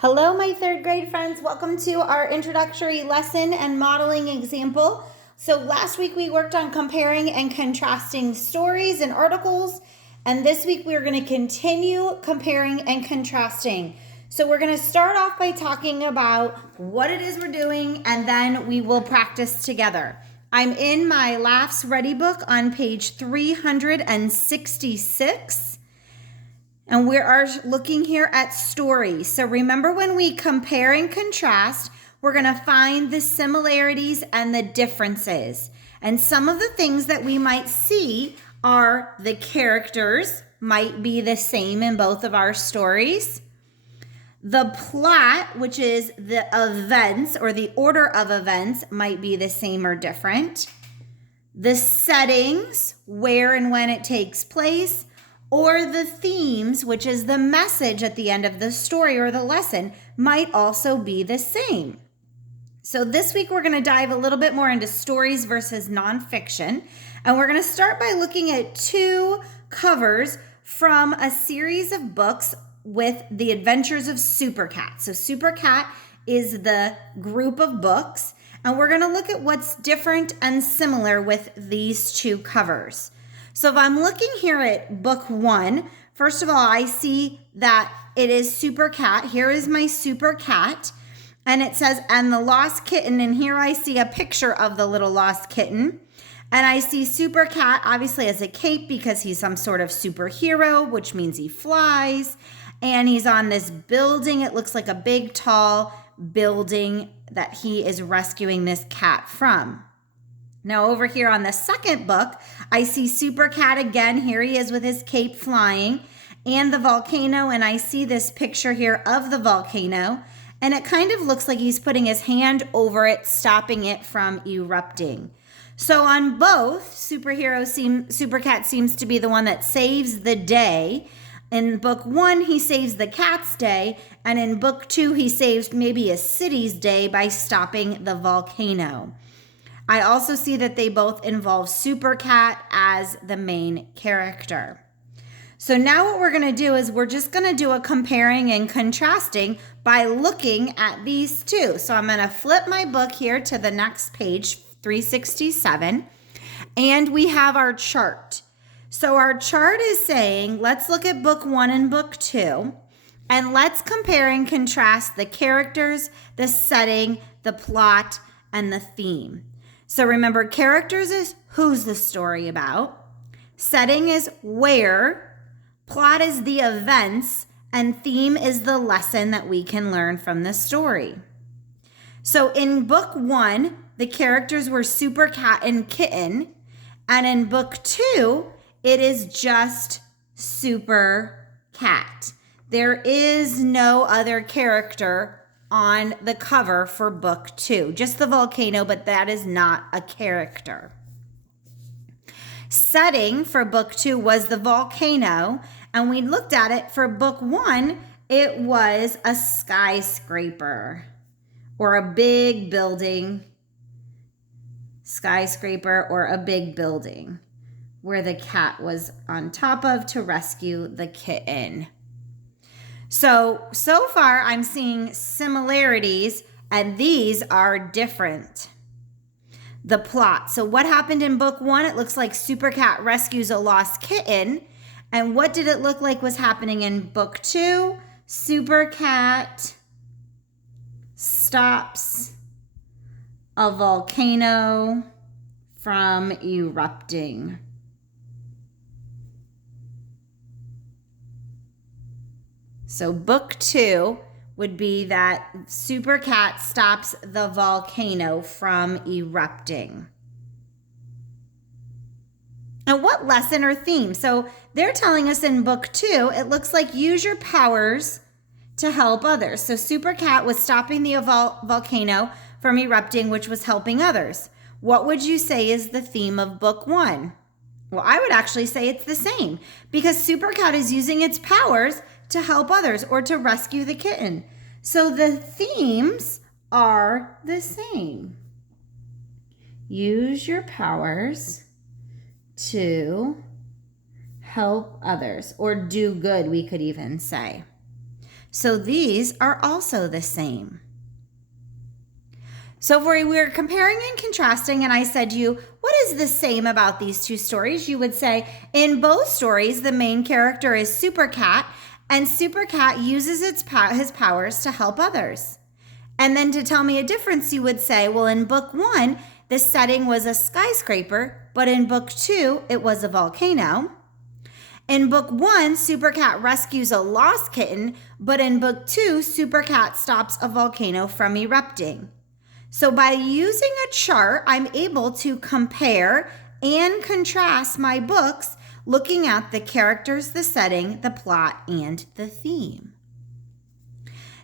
Hello, my third grade friends. Welcome to our introductory lesson and modeling example. So last week we worked on comparing and contrasting stories and articles. And this week we're going to continue comparing and contrasting. So we're going to start off by talking about what it is we're doing, and then we will practice together. I'm in my Laughs Ready book on page 366. And we are looking here at stories. So remember, when we compare and contrast, we're going to find the similarities and the differences. And some of the things that we might see are the characters might be the same in both of our stories. The plot, which is the events or the order of events, might be the same or different. The settings, where and when it takes place, or the themes, which is the message at the end of the story or the lesson, might also be the same. So this week we're going to dive a little bit more into stories versus nonfiction. And we're going to start by looking at two covers from a series of books with the Adventures of Super Cat. So Super Cat is the group of books. And we're going to look at what's different and similar with these two covers. So if I'm looking here at book one, first of all, I see that it is Super Cat. Here is my Super Cat. And it says, and the lost kitten. And here I see a picture of the little lost kitten. And I see Super Cat obviously as a cape because he's some sort of superhero, which means he flies. And he's on this building. It looks like a big, tall building that he is rescuing this cat from. Now over here on the second book, I see Super Cat again. Here he is with his cape flying and the volcano. And I see this picture here of the volcano. And it kind of looks like he's putting his hand over it, stopping it from erupting. So on both, Super Cat seems to be the one that saves the day. In book one, he saves the cat's day. And in book two, he saves maybe a city's day by stopping the volcano. I also see that they both involve Super Cat as the main character. So now what we're going to do is we're just going to do a comparing and contrasting by looking at these two. So I'm going to flip my book here to the next page, 367, and we have our chart. So our chart is saying, let's look at book one and book two, and let's compare and contrast the characters, the setting, the plot, and the theme. So remember, characters is who's the story about. Setting is where. Plot is the events. And theme is the lesson that we can learn from the story. So in book one, the characters were Super Cat and Kitten. And in book two, it is just Super Cat. There is no other character on the cover for book two, just the volcano, but that is not a character. Setting for book two was the volcano, and we looked at it for book one. It was a skyscraper or a big building, skyscraper or a big building where the cat was on top of to rescue the kitten. So far I'm seeing similarities, and these are different. The plot. So what happened in book one? It looks like Super Cat rescues a lost kitten. And what did it look like was happening in book two? Super Cat stops a volcano from erupting. So book two would be that Super Cat stops the volcano from erupting. And what lesson or theme? So they're telling us in book two, it looks like use your powers to help others. So Super Cat was stopping the volcano from erupting, which was helping others. What would you say is the theme of book one? Well, I would actually say it's the same, because Super Cat is using its powers to help others or to rescue the kitten. So the themes are the same. Use your powers to help others, or do good, we could even say. So these are also the same. So if we were comparing and contrasting, and I said to you, what is the same about these two stories? You would say, in both stories, the main character is Super Cat, and Super Cat uses his powers to help others. And then to tell me a difference, you would say, well, in book 1, the setting was a skyscraper, but in book 2, it was a volcano. In book 1, Super Cat rescues a lost kitten, but in book 2, Super Cat stops a volcano from erupting. So by using a chart, I'm able to compare and contrast my books, looking at the characters, the setting, the plot, and the theme.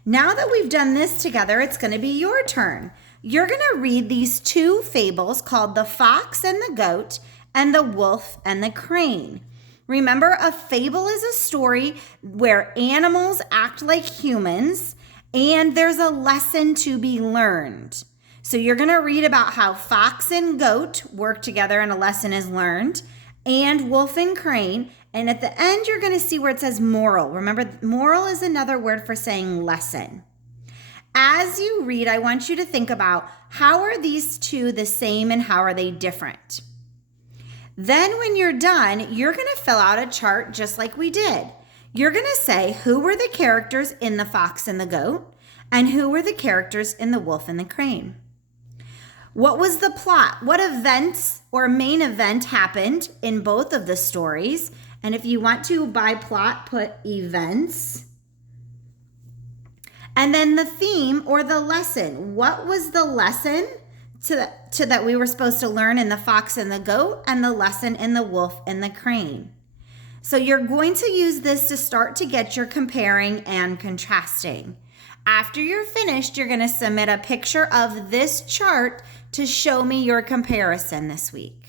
Now that we've done this together, it's going to be your turn. You're going to read these two fables called The Fox and the Goat and The Wolf and the Crane. Remember, a fable is a story where animals act like humans and there's a lesson to be learned. So you're going to read about how fox and goat work together and a lesson is learned, and wolf and crane. And at the end, you're going to see where it says moral. Remember, moral is another word for saying lesson. As you read, I want you to think about how are these two the same and how are they different? Then when you're done, you're going to fill out a chart just like we did. You're going to say who were the characters in The Fox and the Goat and who were the characters in The Wolf and the Crane. What was the plot? What events or main event happened in both of the stories? And if you want to, by plot, put events. And then the theme or the lesson. What was the lesson to that we were supposed to learn in The Fox and the Goat and the lesson in The Wolf and the Crane? So you're going to use this to start to get your comparing and contrasting. After you're finished, you're going to submit a picture of this chart to show me your comparison this week.